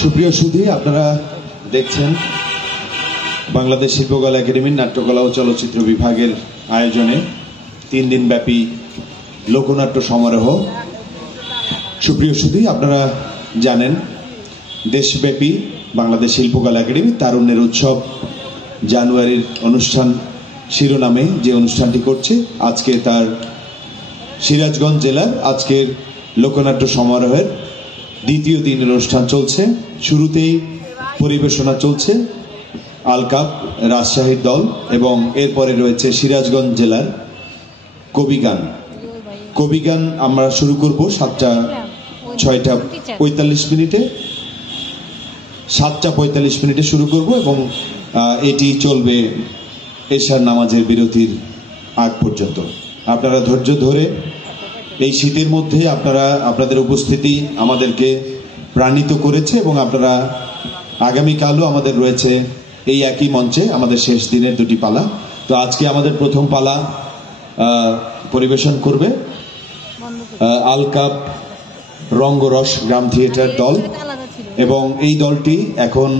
সুপ্রিয় সুধী, আপনারা দেখছেন বাংলাদেশ শিল্পকলা একাডেমির নাট্যকলা ও চলচ্চিত্র বিভাগের আয়োজনে 3 দিন ব্যাপী লোকনাট্য সমারোহ। সুপ্রিয় সুধী, আপনারা জানেন দেশব্যাপী বাংলাদেশ শিল্পকলা একাডেমি তারুণ্যের উৎসব জানুয়ারির অনুষ্ঠান শিরোনামে যে অনুষ্ঠানটি করছে, আজকে তার সিরাজগঞ্জ জেলার আজকের লোকনাট্য সমারোহের দ্বিতীয় দিনের অনুষ্ঠান চলছে। শুরুতেই পরিবেশনা চলছে আলকাপ রাজশাহীর দল এবং এরপরে রয়েছে সিরাজগঞ্জ জেলার কবিগান। কবিগান আমরা শুরু করব 7:45 মিনিটে শুরু করব এবং এটি চলবে এশার নামাজের বিরতির আগ পর্যন্ত। আপনারা ধৈর্য ধরে এই শীতের মধ্যে আপনাদের উপস্থিতি আমাদেরকে প্রাণিত করেছে এবং আপনারা আগামীকালও আমাদের রয়েছে এই একই মঞ্চে আমাদের শেষ দিনের 2টি পালা। তো আজকে আমাদের প্রথম পালা পরিবেশন করবে আলকাপ রঙ্গরস গ্রাম থিয়েটার দল এবং এই দলটি এখন